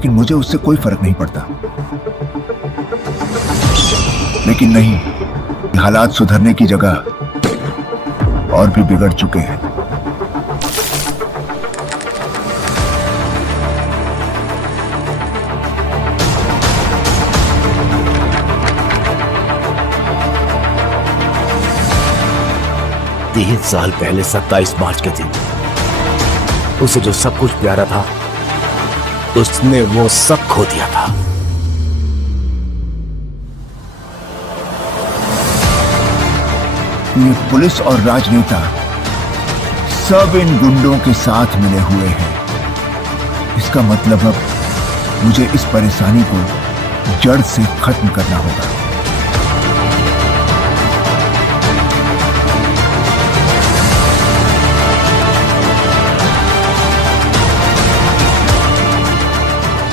लेकिन मुझे उससे कोई फर्क नहीं पड़ता। लेकिन नहीं, हालात सुधरने की जगह और भी बिगड़ चुके हैं। तीन साल पहले 27 मार्च के दिन उसे जो सब कुछ प्यारा था, उसने वो सब खो दिया था। ये पुलिस और राजनेता सब इन गुंडों के साथ मिले हुए हैं। इसका मतलब अब मुझे इस परेशानी को जड़ से खत्म करना होगा।